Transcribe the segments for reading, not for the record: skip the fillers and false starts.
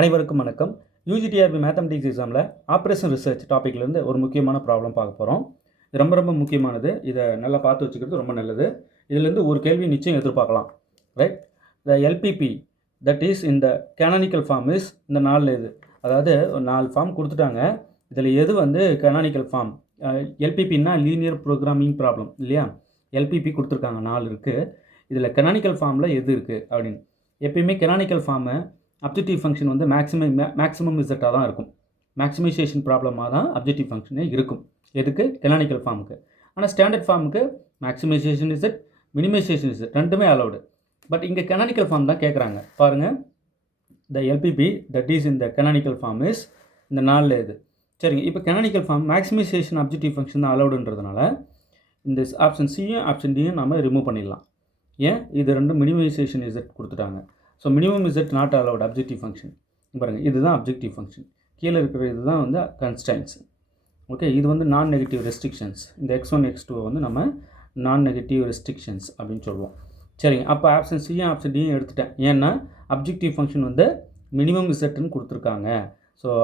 அனைவருக்கும் வணக்கம். UGTRB mathematics எக்ஸாமில் ஆப்ரேஷன் ரிசர்ச் டாப்பிக்லேருந்து ஒரு முக்கியமான ப்ராப்ளம் பார்க்க போகிறோம். இது ரொம்ப ரொம்ப முக்கியமானது. இதை நல்லா பார்த்து வச்சுக்கிறது ரொம்ப நல்லது. இதுலேருந்து ஒரு கேள்வி நிச்சயம் எதிர்பார்க்கலாம். Right, the LPP that is இந்த கேனானிக்கல் ஃபார்ம் இஸ் இந்த 4 இது, அதாவது 4 ஃபார்ம் கொடுத்துட்டாங்க. இதில் எது வந்து கேனானிக்கல் ஃபார்ம்? எல்பிபின்னா லீனியர் ப்ரோக்ராமிங் ப்ராப்ளம் இல்லையா? எல்பிபி கொடுத்துருக்காங்க, 4 இருக்குது. இதில் கேனானிக்கல் ஃபார்மில் எது இருக்குது அப்படின்னு. எப்பயுமே கேனானிக்கல் ஃபார்மை அப்ஜெக்டிவ் ஃபங்க்ஷன் வந்து மேக்ஸிமம் இசட்டாக தான் இருக்கும். மேக்ஸிமைசேஷன் ப்ராப்ளமாக தான் அப்ஜெக்டிவ் ஃபங்க்ஷனே இருக்கும். எதுக்கு? கேனானிக்கல் ஃபார்முக்கு. ஆனால் ஸ்டாண்டர்ட் ஃபார்முக்கு மேக்ஸிமைசேஷன் இசட், மினிமைசேஷன் இசட் ரெண்டுமே அலவுடு. பட் இங்கே கேனானிக்கல் ஃபார்ம் தான் கேட்குறாங்க. பாருங்கள், த எல்பிபி தட் இஸ் இந்த கேனானிக்கல் ஃபார்ம் இஸ் இந்த 4 இது. சரிங்க, இப்போ கேனானிக்கல் ஃபார்ம் மேக்ஸிமைசேஷன் அப்ஜெக்டிவ் ஃபங்க்ஷன் தான் அலவுடுன்றதுனால இந்த ஆப்ஷன் சியும் ஆப்ஷன் டியும் நம்ம ரிமூவ் பண்ணிடலாம். ஏன்? இது ரெண்டும் மினிமைசேஷன் இசட் கொடுத்துட்டாங்க. So minimum Z not allowed objective function. பாருங்கள், இதுதான் அப்ஜெக்டிவ் ஃபங்க்ஷன். கீழே இருக்கிற இதுதான் வந்து கன்ஸ்டன்ட்ஸ். ஓகே, இது வந்து நான் நெகட்டிவ் ரெஸ்ட்ரிக்ஷன்ஸ். இந்த x1 x2 வந்து நம்ம நான் நெகட்டிவ் ரெஸ்ட்ரிக்ஷன்ஸ் அப்படின்னு சொல்லுவோம். சரிங்க, அப்போ ஆப்ஷன் சியும் ஆப்ஷன் டியும் எடுத்துட்டேன். ஏன்னா அப்ஜெக்டிவ் ஃபங்க்ஷன் வந்து மினிமம் இசட்டுன்னு கொடுத்துருக்காங்க. ஸோ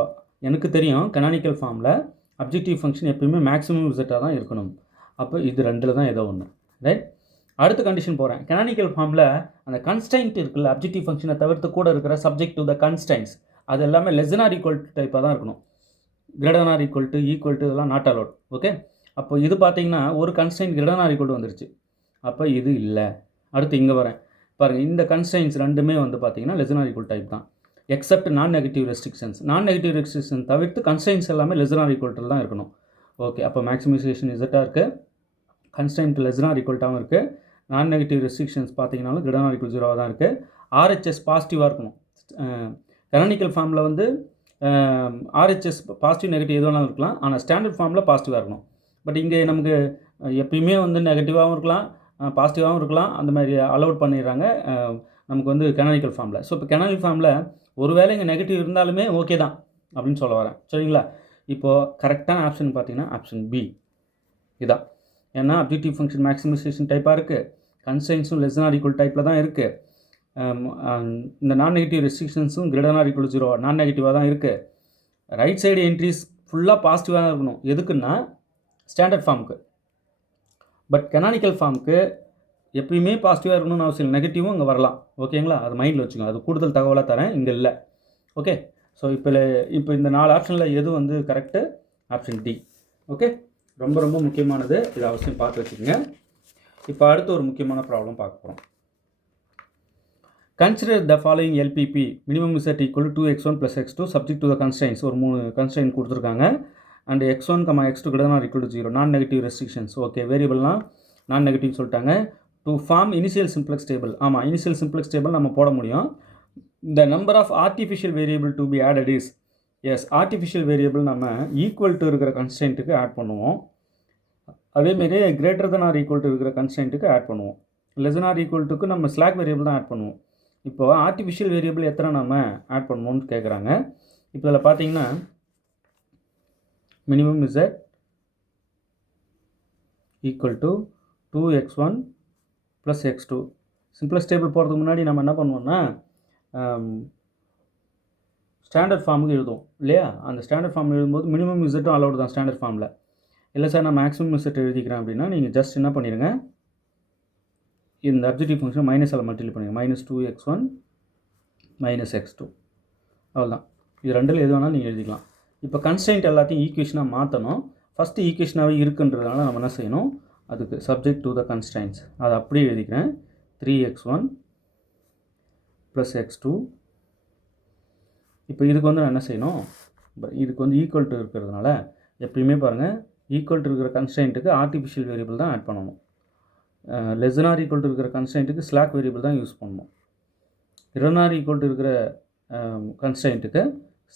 எனக்கு தெரியும் கனானிக்கல் ஃபார்மில் அப்ஜெக்டிவ் ஃபங்க்ஷன் எப்பயுமே மேக்ஸிமம் இசட்டாக தான் இருக்கணும். அப்போ இது ரெண்டில் தான் ஏதோ ஒன்று. ரைட், அடுத்த கண்டிஷன் போகிறேன். கனானிக்கல் ஃபார்மில் அந்த கன்ஸ்டைன்ட் இருக்குல்ல, அப்ஜெக்டிவ் ஃபங்க்ஷனை தவிர்த்து கூட இருக்கிற சப்ஜெக்ட் டு த கன்ஸ்டைன்ஸ் அது எல்லாமே less than or equal to டைப்பாக தான் இருக்கணும். Greater than or equal to, equal to இதெல்லாம் நாட் அலவுட். ஓகே, அப்போ இது பார்த்தீங்கன்னா ஒரு constraint greater than or equal to வந்துருச்சு. அப்போ இது இல்லை. அடுத்து இங்கே வரேன் பாருங்கள், இந்த கன்ஸ்டைன்ஸ் ரெண்டுமே வந்து பார்த்தீங்கன்னா less than or equal type தான், except non negative restrictions. Non negative restriction தவிர்த்து கன்ஸ்டைன்ஸ் எல்லாமே less than or equal to தான் இருக்கணும். ஓகே, அப்போ மேக்ஸிமைசேஷன் இசட்டாக இருக்குது, கன்ஸ்டைன்ட் லெஸ் தென் ஆர் ஈக்குவல்ட்டாகவும் இருக்குது. நான் நெகட்டிவ் ரெஸ்ட்ரிக்ஷன்ஸ் பார்த்தீங்கன்னாலும் கிரேட்டர் தென் ஆர் ஈக்குவல் 0 தான் இருக்குது. ஆர்ஹெச்எஸ் பாசிட்டிவாக இருக்கணும். கனானிக்கல் ஃபார்மில் வந்து ஆர்ஹெச்எஸ் பாசிட்டிவ் நெகட்டிவ் எது வேணாலும் இருக்கலாம், ஆனால் ஸ்டாண்டர்ட் ஃபார்மில் பாசிட்டிவாக இருக்கணும். பட் இங்கே நமக்கு எப்பயுமே வந்து நெகட்டிவாகவும் இருக்கலாம், பாசிட்டிவாகவும் இருக்கலாம், அந்த மாதிரி அலோட் பண்ணிடுறாங்க நமக்கு வந்து கனானிக்கல் ஃபார்மில். ஸோ இப்போ கனானிக்கல் ஃபார்மில் ஒருவேளை இங்கே நெகட்டிவ் இருந்தாலுமே ஓகே தான் அப்படின்னு சொல்ல வரேன். சரிங்களா? இப்போது கரெக்டான ஆப்ஷன் பார்த்தீங்கன்னா ஆப்ஷன் பி இதான். ஏன்னா அப்ஜெக்டிவ் ஃபங்க்ஷன் மேக்ஸிமைசேஷன் டைப்பாக இருக்குது, கன்ஸ்டைன்ஸும் லெஸ் தென் ஆர் ஈக்குவல் டைப்பில் தான் இருக்குது. இந்த நான் நெகட்டிவ் ரெஸ்ட்ரிக்ஷன்ஸும் greater than or equal 0 non நெகட்டிவாக தான் இருக்குது. ரைட் சைடு என்ட்ரிஸ் ஃபுல்லாக பாசிட்டிவாக தான் இருக்கணும். எதுக்குன்னா ஸ்டாண்டர்ட் ஃபார்முக்கு. பட் கனானிக்கல் ஃபார்முக்கு எப்பயுமே பாசிட்டிவாக இருக்கணும்னு அவசியம் இல்லை, நெகட்டிவும் இங்கே வரலாம். ஓகேங்களா? அது மைண்டில் வச்சுக்கோங்க, அது கூடுதல் தகவலாக தரேன், இங்கே இல்லை. ஓகே, ஸோ இப்போ இந்த 4 ஆப்ஷனில் எது வந்து கரெக்டு? Option D. ஓகே, ரொம்ப ரொம்ப முக்கியமானது, இது அவசியம் பார்த்து வச்சுக்கோங்க. இப்போ அடுத்து ஒரு முக்கியமான ப்ராப்ளம் பார்க்க போகிறோம். Consider the following LPP minimum Z equal 2x1 + x2 subject to the constraints. ஒரு 3 கன்ஸ்டைன்ட் கொடுத்துருக்காங்க. And x1, x2 greater than or equal to 0 non negative restrictions. Okay, வேரியபிள்னால் நான் நெகட்டிவ் சொல்லிட்டாங்க. To form initial simplex table. ஆமாம், initial simplex table நம்ம போட முடியும். The number of artificial variable to be added is. Yes, artificial variable நம்ம equal to இருக்கிற கன்ஸ்டைன்ட்டுக்கு add பண்ணுவோம். அதேமாரி greater than or equal to இருக்கிற கன்ஸ்டைன்ட்டுக்கு ஆட் பண்ணுவோம். லெஸ் தென் ஆர் ஈக்குவல் டுக்கு நம்ம ஸ்லாக் வேரியபிள் தான் ஆட் பண்ணுவோம். இப்போது ஆர்டிஃபிஷியல் வேரியபிள் எத்தனை நம்ம ஆட் பண்ணணும்னு கேட்குறாங்க. இப்போ இதில் பார்த்தீங்கன்னா minimum Z equal to 2x1 + x2. Simplest table போகிறதுக்கு முன்னாடி நம்ம என்ன பண்ணுவோம்னா ஸ்டாண்டர்ட் ஃபார்முக்கு எழுதுவோம் இல்லையா? அந்த ஸ்டாண்டர்ட் ஃபார்ம் எழுதும்போது மினிமம் இசட்டும் அலவுட் தான் ஸ்டாண்டர்ட் ஃபார்மில். இல்லை சார் நான் மேக்ஸிமம் இசட் எழுதிக்கிறேன் அப்படின்னா நீங்கள் ஜஸ்ட் என்ன பண்ணிடுங்க, இந்த அப்ஜெக்டிவ் ஃபங்க்ஷன் மைனஸால் மல்டிப்ளை பண்ணிடுங்க. -2x1 - x2 அவ்வளோதான். இது ரெண்டில் எது வேணாலும் நீங்கள் எழுதிக்கலாம். இப்போ கன்ஸ்டைன்ட் எல்லாத்தையும் ஈக்குவேஷனாக மாற்றணும். ஃபஸ்ட்டு ஈக்குவேஷனாகவே இருக்குன்றதுனால நம்ம என்ன செய்யணும், அதுக்கு சப்ஜெக்ட் டு த கன்ஸ்டைன்ஸ் அதை அப்படியே எழுதிக்கிறேன். 3x1 + x2. இப்போ இதுக்கு வந்து நான் என்ன செய்யணும், இதுக்கு வந்து ஈக்குவல் டு இருக்கிறதுனால எப்பயுமே பாருங்கள், ஈக்குவல் டு இருக்கிற கன்ஸ்டைன்ட்டுக்கு ஆர்டிஃபிஷியல் வேரியபிள் தான் ஆட் பண்ணணும். Less than or equal to இருக்கிற கன்ஸ்டைன்ட்டுக்கு ஸ்லாக் வேரியபிள் தான் யூஸ் பண்ணணும். Greater than or equal to இருக்கிற கன்ஸ்டைன்ட்டுக்கு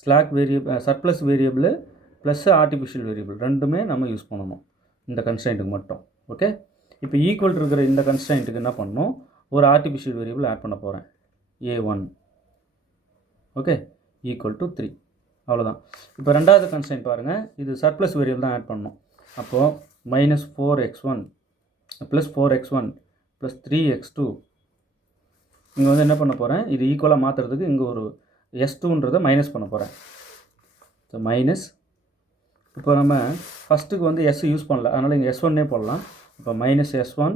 slack variable, surplus variable plus artificial variable ரெண்டுமே நம்ம யூஸ் பண்ணணும் இந்த கன்ஸ்டைன்ட்டுக்கு மட்டும். ஓகே, இப்போ ஈக்குவல் டு இருக்கிற இந்த கன்ஸ்டைன்ட்டுக்கு என்ன பண்ணணும், ஒரு ஆர்டிஃபிஷியல் வேரியபிள் ஆட் பண்ண போகிறேன், a1. Okay, equal to 3. அவ்வளோதான். இப்போ ரெண்டாவது கன்ஸ்டைன்ட் பாருங்கள், இது சர்ப்ளஸ் வேரியபிள் தான் ஆட் பண்ணணும். அப்போது -4x1 + 4x1 + 3x2. இங்கே வந்து என்ன பண்ண போகிறேன், இது ஈக்குவலாக மாற்றுறதுக்கு இங்கே ஒரு S2ன்றதை மைனஸ் பண்ண போகிறேன். ஸோ மைனஸ், இப்போ நம்ம ஃபஸ்ட்டுக்கு வந்து S யூஸ் பண்ணல, அதனால் இங்கே S1 போடலாம். இப்போ மைனஸ் S1.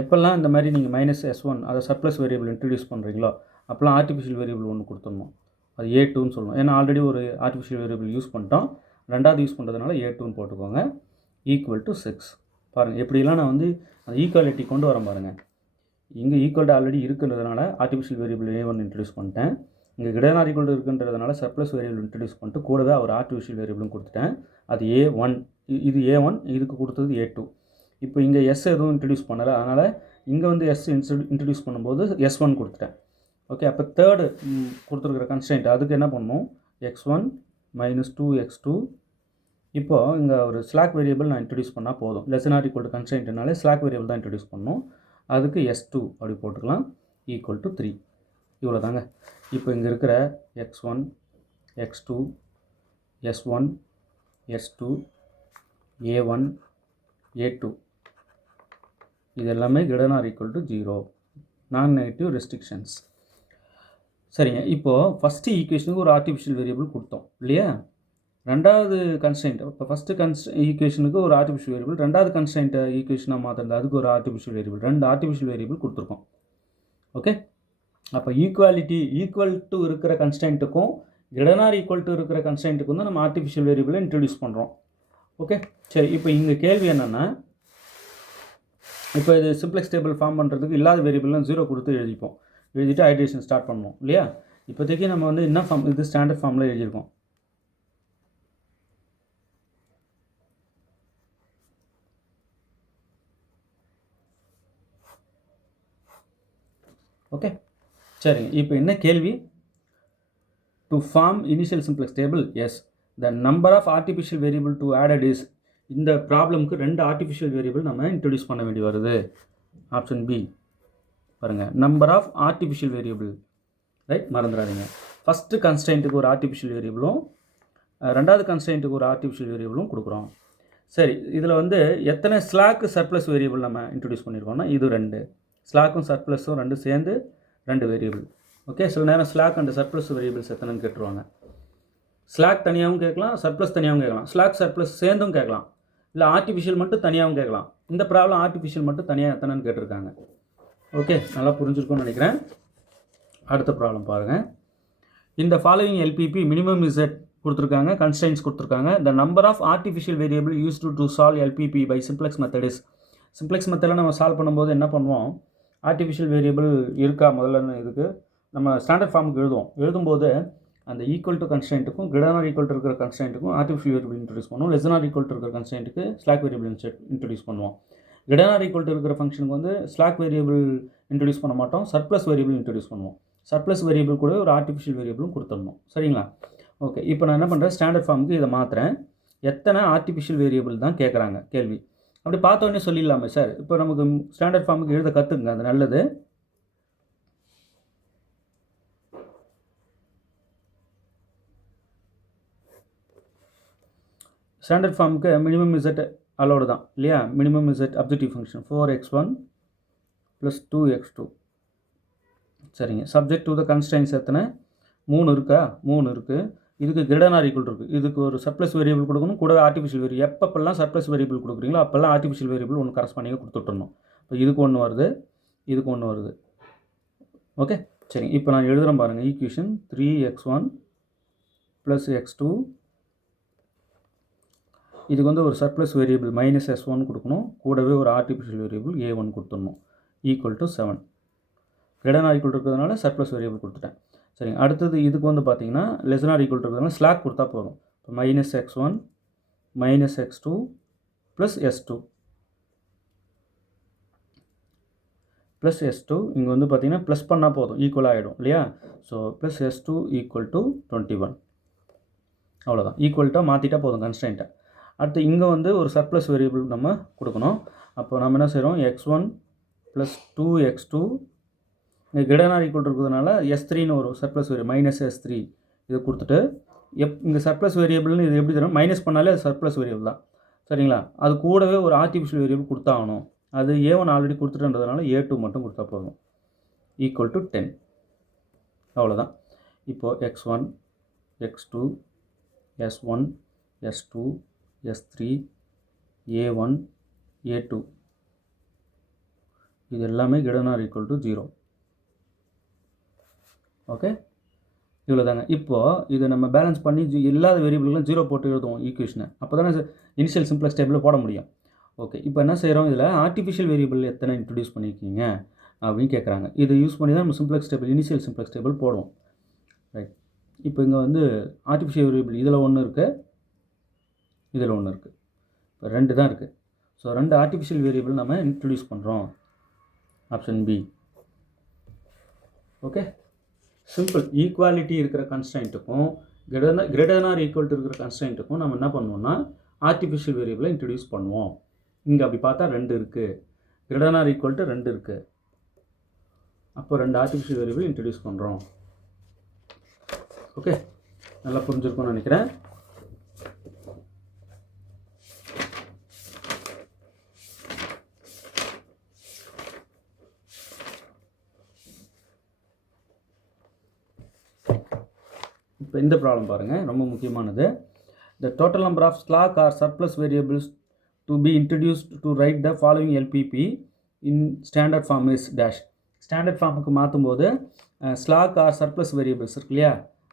எப்போல்லாம் இந்த மாதிரி நீங்கள் மைனஸ் S1 அதை சர்ப்ளஸ் வேரியபிள் இன்ட்ரடியூஸ் பண்ணுறீங்களோ அப்போல்லாம் ஆர்டிஃபிஷியல் வேரியபிள் ஒன்று கொடுத்துடணும். அது A2ன்னு சொல்லணும். ஏன்னா ஆல்ரெடி ஒரு ஆர்டிஃபிஷியல் வேரியபிள் யூஸ் பண்ணிட்டோம், ரெண்டாவது யூஸ் பண்ணுறதுனால A2ன்னு போட்டுக்கோங்க. Equal to 6. பாருங்கள் எப்படிலாம் நான் வந்து அந்த ஈக்குவாலிட்டி கொண்டு வரேன் பாருங்கள். இங்கே ஈக்குவல்ட்டு ஆல்ரெடி இருக்குன்றதுனால ஆர்டிஃபிஷியல் வேரியபிள் A1 இன்ட்ரடியூஸ் பண்ணிட்டேன். இங்கே கிரேட்டர் ஆர் ஈக்குவல் டு இருக்குன்றதுனால சர்ப்ளஸ் வேரியபிள் இன்ட்ரடியூஸ் பண்ணிட்டு கூடவே ஒரு ஆர்டிஃபிஷியல் வேரியபிளும் கொடுத்துட்டேன். அது A1, இது A1, இதுக்கு கொடுத்தது A2. இப்போ இங்கே S எதுவும் இன்ட்ரடியூஸ் பண்ணலை, அதனால் இங்கே வந்து S இன்ட்ரடியூஸ் பண்ணும்போது S1 கொடுத்துட்டேன். ஓகே, அப்போ தேர்டு கொடுத்துருக்குற கன்ஸ்டன்ட் அதுக்கு என்ன பண்ணணும், x1 மைனஸ் 2x2. இப்போது இங்கே ஒரு ஸ்லாக் வேரியபிள் நான் இன்ட்ரடியூஸ் பண்ணால் போதும். லெஸ் நாட் ஈக்குவல் டு கன்ஸ்டன்ட்னாலே ஸ்லாக் வேரியபிள் தான் இன்ட்ரடியூஸ் பண்ணணும். அதுக்கு S2 அப்படி போட்டுக்கலாம், ஈக்குவல் டு 3. இவ்வளோ தாங்க. இப்போ இங்கே இருக்கிற x1, x2, S1, S2, A1, A2 இது எல்லாமே greater or equal to 0, non negative restrictions. சரிங்க, இப்போது ஃபஸ்ட்டு ஈக்குவேஷனுக்கு ஒரு ஆர்டிஃபிஷியல் வேரியபிள் கொடுத்தோம் இல்லையா. ரெண்டாவது கன்ஸ்டன்ட், இப்போ ஃபஸ்ட்டு ஈக்குவேஷனுக்கு ஒரு ஆர்டிஃபிஷியல் வேரியபிள், ரெண்டாவது கன்ஸ்டன்ட்டை ஈக்குவேஷனாக மாற்றுறது அதுக்கு ஒரு ஆர்டிஃபிஷியல் வேரியபிள், ரெண்டு ஆர்டிஃபிஷியல் வேரியபிள் கொடுத்துருக்கோம். ஓகே, அப்போ ஈக்குவாலிட்டி ஈக்குவல் டு இருக்கிற கன்ஸ்டன்ட்டுக்கும் கிரேட்டர் ஆர் ஈக்குவல் டு இருக்கிற கன்ஸ்டன்ட்டுக்கும் தான் நம்ம ஆர்டிஃபிஷியல் வேரியபிளை இன்ட்ரடியூஸ் பண்ணுறோம். ஓகே, சரி. இப்போ இங்கே கேள்வி என்னென்னா, இப்போ இது சிம்ப்ளெக்ஸ் டேபிள் ஃபார்ம் பண்ணுறதுக்கு இல்லாத வேரியபிள்லாம் 0 கொடுத்து எழுதிப்போம். எழுதிட்டு ஐட்ரேஷன் ஸ்டார்ட் பண்ணுவோம் இல்லையா. இப்போதைக்கு நம்ம வந்து என்ன ஃபார்ம், இது ஸ்டாண்டர்ட் ஃபார்மில் எழுதியிருக்கோம். ஓகே, சரிங்க. இப்போ என்ன கேள்வி, to form initial simplex table as the number of artificial variable to added is. இந்த ப்ராப்ளம்க்கு ரெண்டு ஆர்டிஃபிஷியல் வேரியபிள் நம்ம இன்ட்ரடியூஸ் பண்ண வேண்டி வருது. ஆப்ஷன் பி பாருங்கள், number of artificial variable, right, மறந்துடாதீங்க. ஃபஸ்ட்டு கன்ஸ்டன்ட்டுக்கு ஒரு ஆர்டிஃபிஷியல் வேரியபிளும் ரெண்டாவது கன்ஸ்டன்ட்டுக்கு ஒரு ஆர்டிஃபிஷியல் வேரியபிளும் கொடுக்குறோம். சரி, இதில் வந்து எத்தனை ஸ்லாக்கு சர்ப்ளஸ் வேரியபிள் நம்ம இன்ட்ரடியூஸ் பண்ணியிருக்கோம்னா இது 2. ஸ்லாக்கும் சர்ப்ளஸும் ரெண்டு சேர்ந்து 2 வேரியபிள். ஓகே, சில நேரம் ஸ்லாக் அண்ட் சர்ப்ளஸ் வேரியபிள்ஸ் எத்தனைன்னு கேட்டுருவாங்க. ஸ்லாக் தனியாகவும் கேட்கலாம், சர்ப்ளஸ் தனியாகவும் கேட்கலாம், ஸ்லாக் சர்ப்ளஸ் சேர்ந்தும் கேட்கலாம், இல்லை ஆர்டிஃபிஷியல் மட்டும் தனியாகவும் கேட்கலாம். இந்த ப்ராப்ளம் ஆர்டிஃபிஷியல் மட்டும் தனியாக எத்தனைன்னு கேட்டிருக்காங்க. ஓகே, நல்லா புரிஞ்சிருக்கும்னு நினைக்கிறேன். அடுத்த ப்ராப்ளம் பாருங்கள். இந்த ஃபாலோவிங் எல்பிபி மினிமம் இசட் கொடுத்துருக்காங்க, கன்ஸ்டன்ட்ஸ் கொடுத்துருக்காங்க. The number of artificial variable used to solve LPP by simplex method is. Simplex மெத்தடில் நம்ம சால்வ் பண்ணும்போது என்ன பண்ணுவோம், ஆர்டிஃபிஷியல் வேரியபிள் இருக்கா முதல்ல இதுக்கு நம்ம ஸ்டாண்டர்ட் ஃபார்முக்கு எழுதும்போது அந்த ஈக்குவல் டு கன்ஸ்டன்ட்டுக்கும் கிரேட்டர் ஆர் ஈக்குவல் டு இருக்கிற கன்ஸ்டன்ட்டுக்கும் ஆர்டிஃபிஷியல் வேரியபிள் இன்ட்ரடியூஸ் பண்ணுவோம். லெஸ் ஆர் ஈக்குவல் டு இருக்கிற கன்ஸ்டன்ட்டுக்கு ஸ்லாக் வேரியபிள் இன்ட்ரடியூஸ் பண்ணுவோம். கிரேட்டர் ஆர் ஈக்குவல் டு இருக்கிற ஃபங்க்ஷனுக்கு வந்து ஸ்லாக் வேரியபிள் இன்ட்ரடியூஸ் பண்ண மாட்டோம், சர்ப்ளஸ் வேரியபிள் இன்ட்ரடியூஸ் பண்ணுவோம். சர்ப்ளஸ் வேரியபிள் கூட ஒரு ஆர்டிஃபிஷியல் வேரியபிளும் கொடுத்துடணும். சரிங்களா. ஓகே, இப்போ நான் என்ன பண்ணுறேன், ஸ்டாண்டர்ட் ஃபார்முக்கு இதை மாற்றுறேன். எத்தனை ஆர்டிஃபிஷியல் வேரியபிள் தான் கேட்குறாங்க கேள்வி. அப்படி பார்த்தோன்னே சொல்லிடலாமே சார். இப்போ நமக்கு ஸ்டாண்டர்ட் ஃபார்முக்கு எழுத கற்றுக்குங்க, அது நல்லது. ஸ்டாண்டர்ட் ஃபார்முக்கு மினிமம் இசட் அலோடு தான் இல்லையா. Minimum Z objective function 4x1 + 2x2. சரிங்க, சப்ஜெக்ட் டு த கன்ஸ்டன்ட்ஸ் எத்தனை, 3 இருக்கா, 3 இருக்குது. இதுக்கு கிரேட்டர் ஆர் ஈக்குவல் இருக்குது. இதுக்கு ஒரு சர்ப்ளஸ் வேரியபிள் கொடுக்கணும், கூடவே ஆர்டிஃபிஷியல் வேரியபிள். எப்பப்பெல்லாம் சர்ப்ளஸ் வேரியபிள் கொடுக்குறீங்களோ அப்போல்லாம் ஆர்டிஃபிஷியல் வேரியபிள் ஒன்று கரஸ்பாண்டிங்காக கொடுத்துட்டணும். இப்போ இதுக்கு ஒன்று வருது, இதுக்கு ஒன்று வருது. ஓகே, சரி. இப்போ நான் எழுதுகிறேன் பாருங்கள், ஈக்குவேஷன் 3x1 + x2. இதுக்கு வந்து ஒரு சர்ப்ளஸ் வேரியபிள் -s1 கொடுக்கணும், கூடவே ஒரு ஆர்டிஃபிஷியல் வேரியபிள் a1 கொடுத்துடணும், equal to 7. Greater or equal இருக்கிறதுனால சர்ப்ளஸ் வேரியபிள் கொடுத்துட்டேன். சரிங்க, அடுத்தது இதுக்கு வந்து பார்த்தீங்கன்னா லெஸ் ஆர் ஈக்குவல் இருக்கிறதுனால ஸ்லாக் கொடுத்தா போதும். இப்போ -x1 -x2 + s2 + s2. இங்கே வந்து பார்த்தீங்கன்னா ப்ளஸ் பண்ணால் போதும், ஈக்குவல் ஆகிடும் இல்லையா. So +s2 = 21. அவ்வளோதான், ஈக்குவல்ட்டாக மாற்றிட்டா போதும் கன்ஸ்டன்ட்டை. அடுத்து இங்கே வந்து ஒரு சர்ப்ளஸ் வேரியபிள் நம்ம கொடுக்கணும். அப்போ நம்ம என்ன செய்கிறோம், x1 + 2x2. இங்கே கிரேட்டர் ஆர் ஈக்குவல் இருக்கிறதுனால s3ன்னு ஒரு சர்ப்ளஸ் வேரியபிள் -s3 இதை கொடுத்துட்டு இங்கே சர்ப்ளஸ் வேரியபிள்னு இது எப்படி தரும், மைனஸ் பண்ணாலே அது சர்ப்ளஸ் வேரியபிள் தான். சரிங்களா. அது கூடவே ஒரு ஆர்டிஃபிஷியல் வேரியபிள் கொடுத்தாகணும். அது a1 ஆல்ரெடி கொடுத்துட்டுன்றதுனால a2 மட்டும் கொடுத்தா போதும். Equal to 10. அவ்வளோதான். இப்போது x1, x2, s1, s2, s3, a1, a2 இது எல்லாமே greater than or equal to 0. Okay, இவ்வளோ தாங்க. இப்போது இதை நம்ம பேலன்ஸ் பண்ணி இல்லாத வேரியபிள்களும் 0 போட்டு எழுதுவோம் ஈக்குவேஷனை. அப்போ தானே இனிஷியல் சிம்ப்ளக்ஸ் டேபிளில் போட முடியும். ஓகே, இப்போ என்ன செய்கிறோம், இதில் ஆர்டிஃபிஷியல் வேரியபிள் எத்தனை இன்ட்ரடியூஸ் பண்ணியிருக்கீங்க அப்படின்னு கேட்குறாங்க. இதை யூஸ் பண்ணி தான் நம்ம simplex table, initial simplex table போடுவோம். ரைட், இப்போ இங்கே வந்து ஆர்டிஃபிஷியல் வேரியபிள் இதில் ஒன்று இருக்குது, இதில் ஒன்று இருக்குது. இப்போ 2 தான் இருக்குது. ஸோ 2 ஆர்டிஃபிஷியல் வேரியபிள் நம்ம இன்ட்ரடியூஸ் பண்ணுறோம். Option B. Okay, simple. Equality இருக்கிற கன்ஸ்ட்ரைண்ட்டுக்கும் greater than or equal to இருக்கிற கன்ஸ்ட்ரைண்ட்டுக்கும் நம்ம என்ன பண்ணுவோம்னா ஆர்டிஃபிஷியல் வேரியபிளை இன்ட்ரடியூஸ் பண்ணுவோம். இங்கே அப்படி பார்த்தா 2 இருக்குது, greater than or equal to 2 இருக்குது. அப்போ 2 ஆர்டிஃபிஷியல் வேரியபிள் இன்ட்ரடியூஸ் பண்ணுறோம். ஓகே, நல்லா புரிஞ்சிருக்கும்னு நினைக்கிறேன். இப்போ இந்த ப்ராப்ளம் பாருங்கள், ரொம்ப முக்கியமானது. The total number of slack or surplus variables to be introduced to write the following LPP in standard form is dash. Standard ஃபார்முக்கு மாற்றும்போது ஸ்லாக் ஆர் சர்ப்ளஸ் வேரியபிள்ஸ் இருக்கு இல்லையா,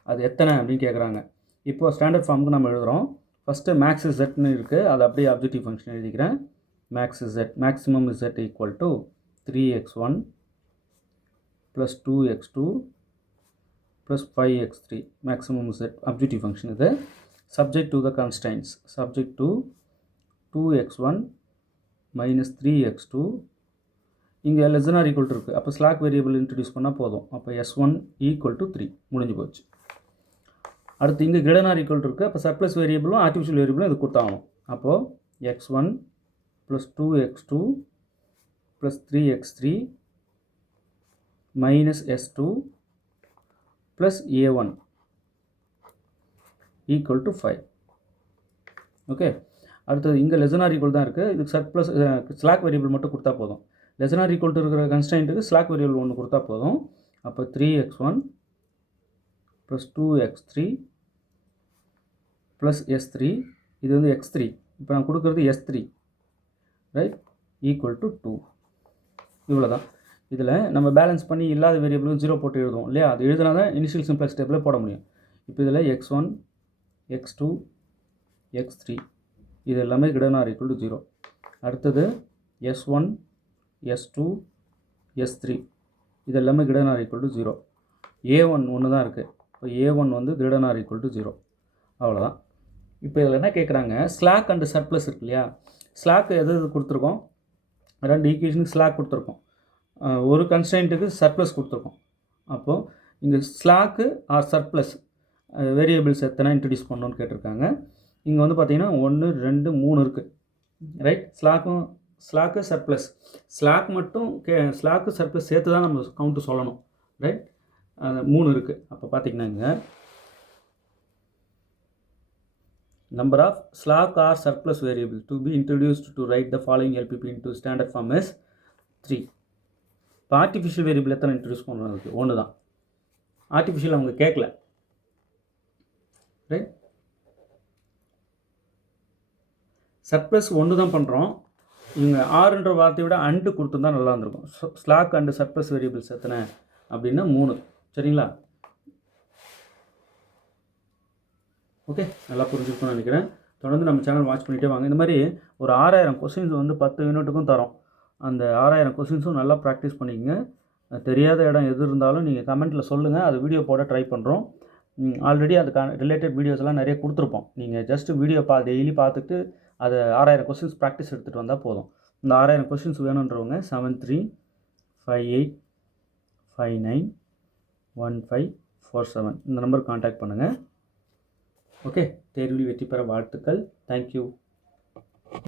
அது எத்தனை அப்படின்னு கேட்குறாங்க. இப்போது ஸ்டாண்டர்ட் ஃபார்முக்கு நம்ம எழுதுகிறோம். ஃபஸ்ட்டு மேக்ஸ் இசட்னு இருக்குது, அது அப்படியே அப்ஜெக்டிவ் ஃபங்க்ஷன் எழுதிக்கிறேன். Max Z, maximum Z equal to 3x1 plus 2x2 plus 5x3 maximum z objective function இது. subject to the constraints, subject to 2x1 minus 3x2 இங்கே less than or equal to இருக்குது. அப்போ slack variable introduce பண்ணால் போதும். அப்போ s1 equal to 3 முடிஞ்சு போச்சு. அடுத்து இங்கே greater than or equal to இருக்குது. அப்போ surplus variableம் artificial variableம் இது கொடுத்தாகணும். அப்போது x1 plus 2x2 plus 3x3 minus s2 plus a1 equal to 5. Okay, அடுத்தது இங்கே less than or equal தான் இருக்குது. இதுக்கு சர்ப்ளஸ் ஸ்லாக் வேரியபிள் மட்டும் கொடுத்தா போதும். less than or equal to இருக்கிற கன்ஸ்ட்ரைண்ட்டுக்கு ஸ்லாக் வேரியபிள் ஒன்று கொடுத்தா போதும். அப்போ 3x1 plus 2x3 plus s3, இது வந்து x3, இப்போ நான் கொடுக்குறது s3, ரைட், ஈக்குவல் டு 2. இவ்வளோ தான். இதில் நம்ம பேலன்ஸ் பண்ணி இல்லாத வேரியபிளும் 0 போட்டு எழுதுவோம் இல்லையா, அது எழுதினா தான் இனிஷியல் சிம்ப்ளக்ஸ் டேபிளில் போட முடியும். இப்போ இதில் x1, x2, x3 இது எல்லாமே greater than or equal to 0. அடுத்தது s1, s2, s3 இது எல்லாமே greater than or equal to 0. a1 ஒன்று தான் இருக்குது. இப்போ a1 வந்து greater than or equal to 0. அவ்வளோதான். இப்போ இதில் என்ன கேட்குறாங்க, ஸ்லாக் அண்டு சர்ப்ளஸ் இருக்கு இல்லையா, ஸ்லாக் எது கொடுத்துருக்கோம், 2 ஈக்குவேஷனுக்கு ஸ்லாக் கொடுத்துருக்கோம், ஒரு கன்ஸ்ட்ரைண்ட்டுக்கு சர்ப்ளஸ் கொடுத்துருக்கோம். அப்போது இங்கே ஸ்லாக்கு ஆர் சர்ப்ளஸ் வேரியபிள்ஸ் எத்தனை இன்ட்ரடியூஸ் பண்ணணும்னு கேட்டிருக்காங்க. இங்கே வந்து பார்த்திங்கன்னா 1 2 3 இருக்குது, ரைட். ஸ்லாக்கு சர்ப்ளஸ், ஸ்லாக் மட்டும் ஸ்லாக்கு சர்ப்ளஸ் சேர்த்து தான் நம்ம கவுண்ட்டு சொல்லணும், ரைட். 3 இருக்குது. அப்போ பார்த்திங்கன்னா இங்கே number of slack or surplus variable to be introduced to write the following LPP into standard form is 3. இப்போ ஆர்டிஃபிஷியல் வேரியபிள் எத்தனை இன்ட்ரடியூஸ் பண்ணுறதுக்கு 1 தான். ஆர்டிஃபிஷியல் அவங்க கேட்கல, ரைட். சர்ப்ளஸ் 1 தான் பண்ணுறோம். இவங்க ஆறுன்ற வார்த்தையை விட அண்டு கொடுத்துருந்தா நல்லா இருந்திருக்கும். ஸ்லாக் அண்டு சர்ப்ளஸ் வேரியபிள்ஸ் எத்தனை அப்படின்னா 3, சரிங்களா. ஓகே, நல்லா புரிஞ்சுக்கணும்னு நினைக்கிறேன். தொடர்ந்து நம்ம சேனல் வாட்ச் பண்ணிகிட்டே வாங்க. இந்த மாதிரி ஒரு 6000 கொஸ்டின்ஸ் வந்து 10 யூனிட்டுக்கும் தரோம். அந்த 6000 கொஸ்டின்ஸும் நல்லா ப்ராக்டிஸ் பண்ணிக்கங்க. தெரியாத இடம் எது இருந்தாலும் நீங்கள் கமெண்ட்டில் சொல்லுங்கள், அது வீடியோ போட ட்ரை பண்ணுறோம். ஆல்ரெடி அதுக்கு ரிலேட்டட் வீடியோஸ்லாம் நிறைய கொடுத்துருப்போம். நீங்கள் ஜஸ்ட்டு வீடியோ டெய்லி பார்த்துட்டு அதை 6000 கொஸ்டின்ஸ் ப்ராக்டிஸ் எடுத்துகிட்டு வந்தால் போதும். இந்த 6000 கொஸ்டின்ஸ் வேணுன்றவங்க 7358591547 இந்த நம்பருக்கு கான்டாக்ட் பண்ணுங்கள். ஓகே, தேர்வில் வெற்றி பெற வாழ்த்துக்கள். தேங்க்யூ.